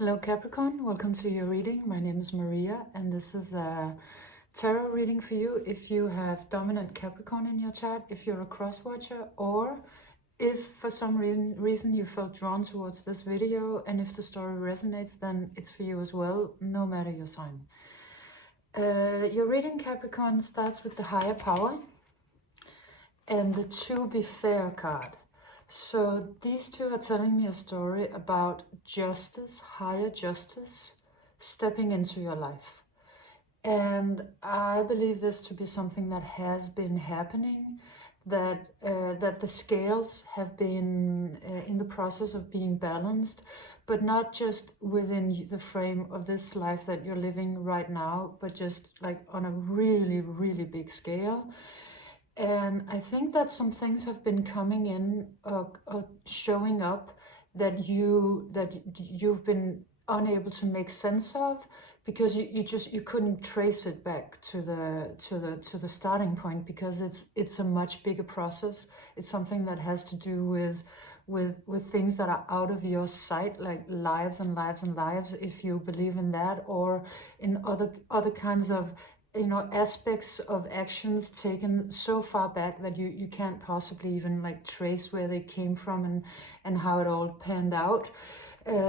Hello Capricorn, welcome to your reading. My name is Maria and this is a tarot reading for you if you have dominant Capricorn in your chart, if you're a cross watcher, or if for some reason you felt drawn towards this video, and if the story resonates, then it's for you as well, no matter your sign. Your reading, Capricorn, starts with the higher power and the To Be Fair card. So these two are telling me a story about justice, higher justice, stepping into your life. And I believe this to be something that has been happening, that the scales have been in the process of being balanced, but not just within the frame of this life that you're living right now, but just like on a really, really big scale. And I think that some things have been coming in, showing up that you've been unable to make sense of, because you couldn't trace it back to the starting point, because it's a much bigger process. It's something that has to do with things that are out of your sight, like lives and lives and lives, if you believe in that, or in other kinds of aspects of actions taken so far back that you can't possibly even like trace where they came from and how it all panned out.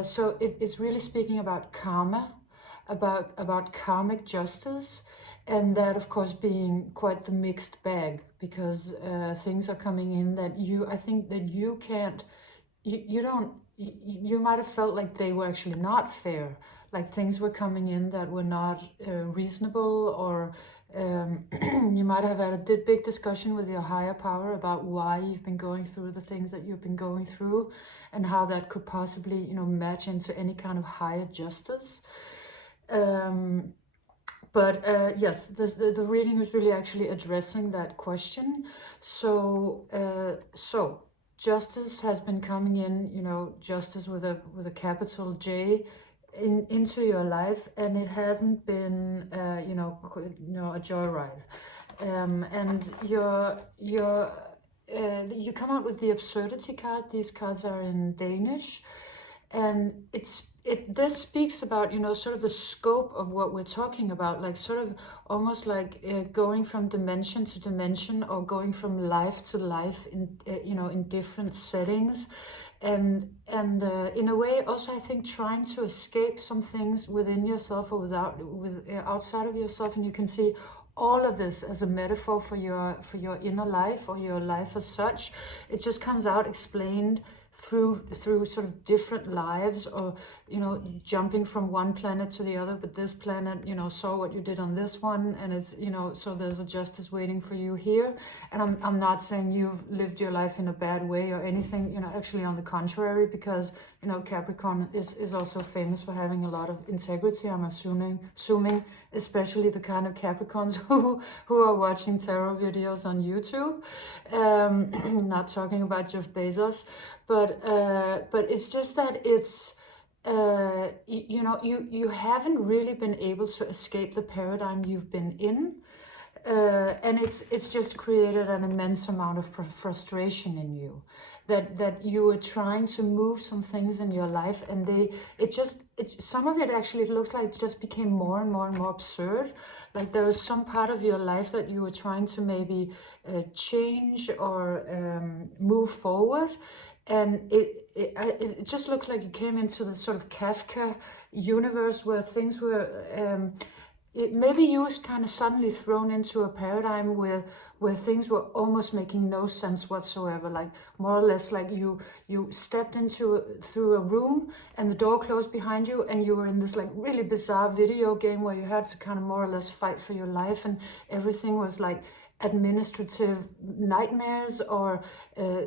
So it's really speaking about karma, about karmic justice, and that of course being quite the mixed bag, because things are coming in that I think that you can't, you might have felt like they were actually not fair, like things were coming in that were not reasonable, or you might have had a big discussion with your higher power about why you've been going through the things that you've been going through, and how that could possibly match into any kind of higher justice. But yes, the reading is really actually addressing that question. So justice has been coming in, justice with a capital J, into your life, and it hasn't been a joyride. And you come out with the absurdity card. These cards are in Danish, and this speaks about sort of the scope of what we're talking about, like sort of almost like going from dimension to dimension, or going from life to life in different settings, and in a way also I think trying to escape some things within yourself or outside of yourself. And you can see all of this as a metaphor for your inner life, or your life as such. It just comes out explained through sort of different lives, or jumping from one planet to the other, but this planet saw what you did on this one, and it's so there's a justice waiting for you here. And I'm not saying you've lived your life in a bad way or anything, actually on the contrary, because Capricorn is also famous for having a lot of integrity, I'm assuming, especially the kind of Capricorns who are watching tarot videos on YouTube. Not talking about Jeff Bezos, but it's just that it's you haven't really been able to escape the paradigm you've been in, and it's just created an immense amount of frustration in you, that you were trying to move some things in your life, and some of it actually, it looks like it just became more and more and more absurd. Like there was some part of your life that you were trying to maybe change or move forward, and it just looks like you came into the sort of Kafka universe, where things were maybe you was kind of suddenly thrown into a paradigm where things were almost making no sense whatsoever. Like more or less like you stepped through a room, and the door closed behind you, and you were in this like really bizarre video game where you had to kind of more or less fight for your life, and everything was like administrative nightmares, or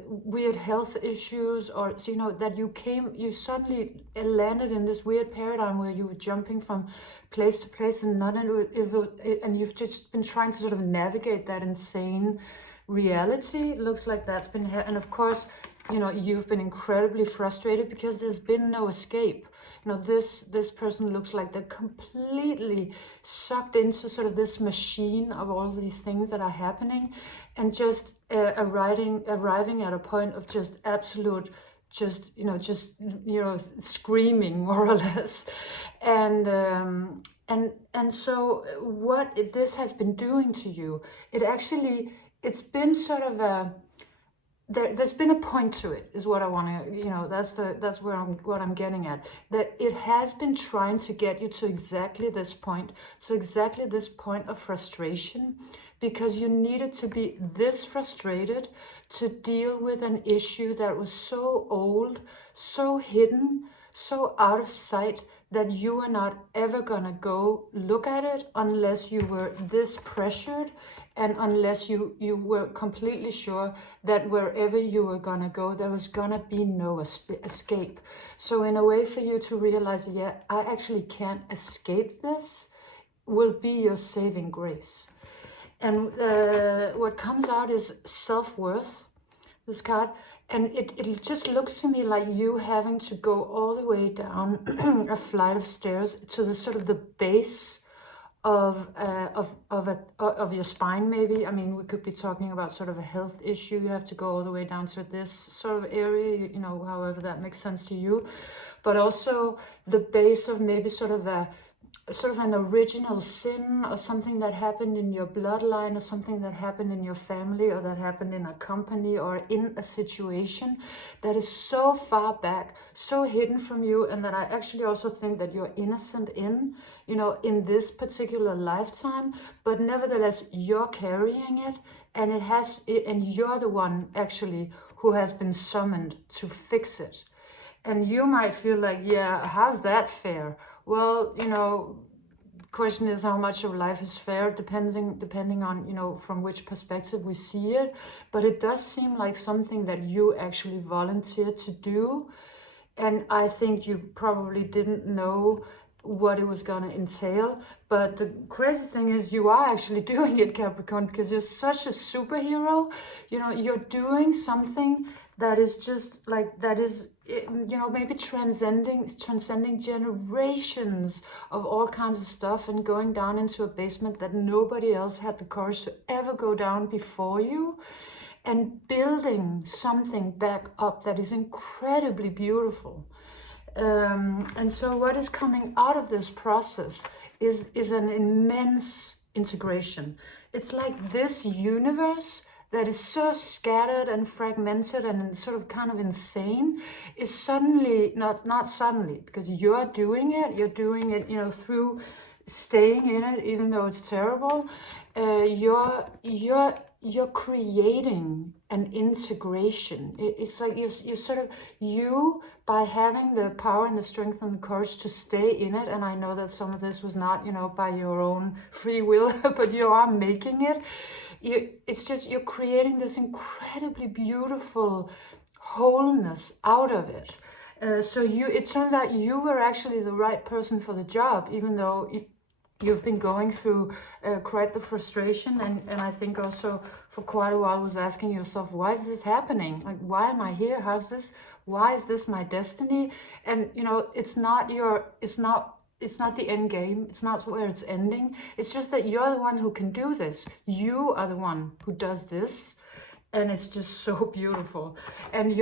weird health issues, or so, that you suddenly landed in this weird paradigm where you were jumping from place to place, and and you've just been trying to sort of navigate that insane reality. It looks like that's been, and of course you've been incredibly frustrated because there's been no escape. This person looks like they're completely sucked into sort of this machine of all these things that are happening, and just arriving at a point of just absolute screaming more or less. And so what this has been doing to you, it's been sort of there's been a point to it, is what I want to, that's what I'm getting at. That it has been trying to get you to exactly this point, of frustration, because you needed to be this frustrated to deal with an issue that was so old, so hidden, so out of sight, that you were not ever gonna go look at it unless you were this pressured, and unless you were completely sure that wherever you were gonna go, there was gonna be no escape. So in a way for you to realize, yeah, I actually can't escape this, will be your saving grace. And what comes out is self-worth, this card. And it just looks to me like you having to go all the way down a flight of stairs to the sort of the base of your spine, maybe. I mean, we could be talking about sort of a health issue. You have to go all the way down to this sort of area, however that makes sense to you. But also the base of maybe sort of an original sin, or something that happened in your bloodline, or something that happened in your family, or that happened in a company, or in a situation that is so far back, so hidden from you, and that I actually also think that you're innocent in this particular lifetime. But nevertheless, you're carrying it, and and you're the one actually who has been summoned to fix it. And you might feel like, yeah, how's that fair? Well, question is how much of life is fair, depending on, from which perspective we see it. But it does seem like something that you actually volunteered to do. And I think you probably didn't know what it was going to entail. But the crazy thing is, you are actually doing it, Capricorn, because you're such a superhero. You're doing something that is just like, that is, maybe transcending generations of all kinds of stuff, and going down into a basement that nobody else had the courage to ever go down before you, and building something back up that is incredibly beautiful. And so what is coming out of this process is an immense integration. It's like this universe that is so scattered and fragmented and sort of kind of insane is suddenly, not suddenly, because you're doing it, through staying in it, even though it's terrible. You're creating an integration. It's like you by having the power and the strength and the courage to stay in it. And I know that some of this was not, by your own free will, but you are making it. It's just, you're creating this incredibly beautiful wholeness out of it. So it turns out you were actually the right person for the job, even though you've been going through quite the frustration, and I think also for quite a while was asking yourself, why is this happening? Like, why am I here? Why is this my destiny? And it's not the end game. It's not where it's ending. It's just that you're the one who can do this. You are the one who does this. And it's just so beautiful. And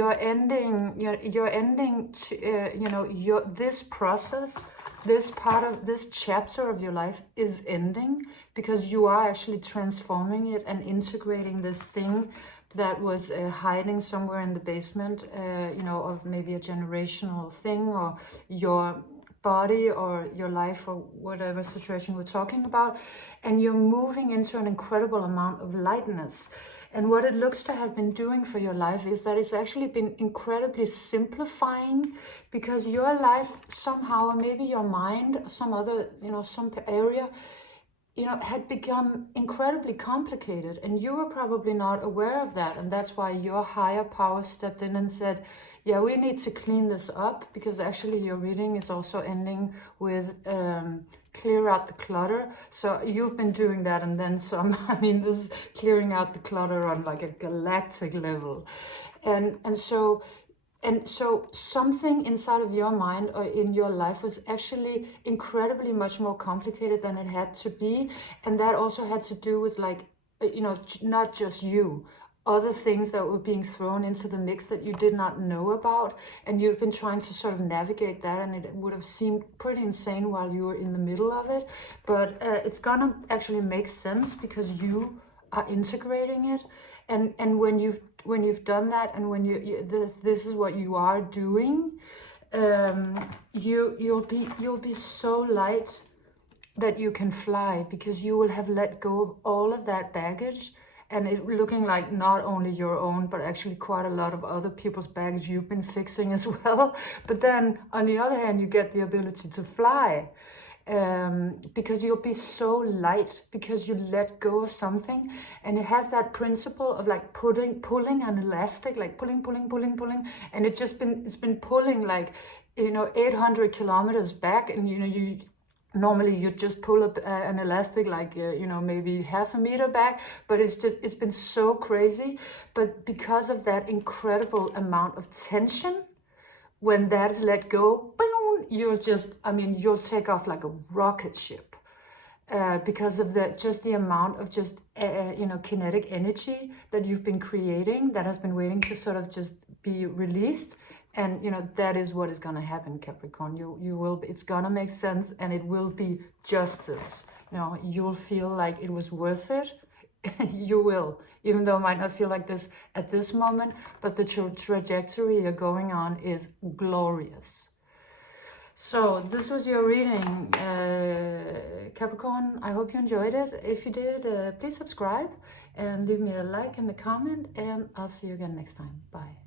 this process, this part of this chapter of your life is ending, because you are actually transforming it and integrating this thing that was hiding somewhere in the basement, of maybe a generational thing, or your body, or your life, or whatever situation we're talking about. And you're moving into an incredible amount of lightness. And what it looks to have been doing for your life is that it's actually been incredibly simplifying, because your life somehow, or maybe your mind, some other, some area, had become incredibly complicated, and you were probably not aware of that. And that's why your higher power stepped in and said, yeah, we need to clean this up, because actually your reading is also ending with clear out the clutter. So you've been doing that and then some. I mean, this is clearing out the clutter on like a galactic level. And so something inside of your mind or in your life was actually incredibly much more complicated than it had to be. And that also had to do with, like, not just you. other things that were being thrown into the mix that you did not know about, and you've been trying to sort of navigate that, and it would have seemed pretty insane while you were in the middle of it, but it's gonna actually make sense because you are integrating it, and when you've done that, and when this is what you are doing, you'll be so light that you can fly, because you will have let go of all of that baggage, and it looking like not only your own, but actually quite a lot of other people's baggage you've been fixing as well. But then on the other hand, you get the ability to fly, because you'll be so light, because you let go of something. And it has that principle of like pulling an elastic, like pulling, and it's been pulling like, you know, 800 kilometers back, and you know, normally you just pull up an elastic like, you know, maybe half a meter back, but it's been so crazy. But because of that incredible amount of tension, when that is let go, boom, you'll take off like a rocket ship. Because of the amount of you know, kinetic energy that you've been creating, that has been waiting to sort of just be released. And you know, that is what is going to happen, Capricorn. It's going to make sense, and it will be justice. You know, you'll feel like it was worth it. You will, even though it might not feel like this at this moment, but the trajectory you're going on is glorious. So this was your reading, Capricorn. I hope you enjoyed it. If you did, please subscribe and leave me a like and a comment, and I'll see you again next time. Bye.